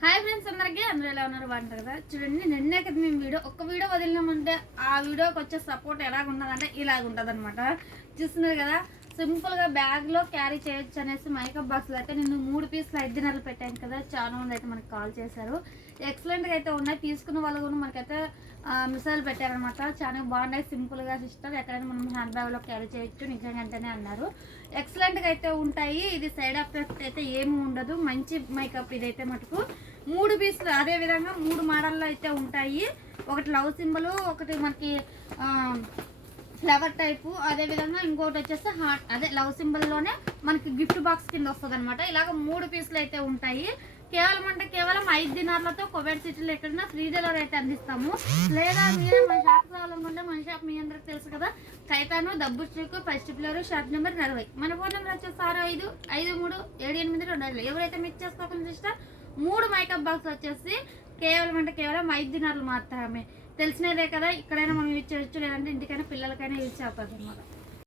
Hi friends, అందరూ ఎలా ఉన్నారు బాగుంటారు కదా. చూడండి, నిన్నే కదా మేము వీడియో వదిలినామంటే ఆ వీడియోకి వచ్చే సపోర్ట్ ఎలాగ ఉన్నదంటే ఇలాగ ఉంటుంది అనమాట. చూస్తున్నారు కదా, సింపుల్గా బ్యాగ్లో క్యారీ చేయొచ్చు అనేసి మేకప్ బాక్స్లో అయితే నేను 3 పీసులు 5 దినాలు పెట్టాను కదా. చాలా మంది అయితే మనకి కాల్ చేశారు. ఎక్సలెంట్గా అయితే ఉన్నాయి. తీసుకున్న వాళ్ళు కూడా మనకైతే మిసైల్ పెట్టారనమాట. చాలా బాగున్నాయి. సింపుల్గా సిస్టర్ ఎక్కడైనా మనం హ్యాండ్ బ్యాగ్లో క్యారీ చేయొచ్చు నిజంగానే అన్నారు. ఎక్సలెంట్గా అయితే ఉంటాయి. ఇది సైడ్ ఎఫెక్ట్ అయితే ఏమి ఉండదు. మంచి మేకప్ ఇదైతే మటుకు 3 పీసులు అదే విధంగా 3 మోడల్లో అయితే ఉంటాయి. ఒకటి లవ్ సింబల్, ఒకటి మనకి ఫ్లవర్ టైపు, అదేవిధంగా ఇంకోటి వచ్చేసి హార్ట్, అదే లవ్ సింబల్లోనే మనకి గిఫ్ట్ బాక్స్ కింద వస్తుంది అనమాట. ఇలాగ 3 పీసులు అయితే ఉంటాయి. కేవలం 5 దినార్లతో కువైట్ సిటీలో ఎక్కడైనా ఫ్రీ డెలివరీ అయితే అందిస్తాము. లేదా మీరే మన షాప్ కావాలనుకుంటే మన షాప్ మీ అందరికి తెలుసు కదా, ఖైతాను దబ్బు street first floor shop number 40. మన ఫోన్ నెంబర్ వచ్చేసి 65537822. ఎవరైతే మిస్ చేసుకోకుండా సిస్టర్ 3 మేకప్ బాక్స్ వచ్చేసి కేవలం 5 దినార్లు మాత్రమే. తెలిసినదే కదా, ఇక్కడైనా మనం యూజ్ చేయొచ్చు, లేదంటే ఇంటికైనా పిల్లలకైనా యూజ్ చేస్తారు అనమాట.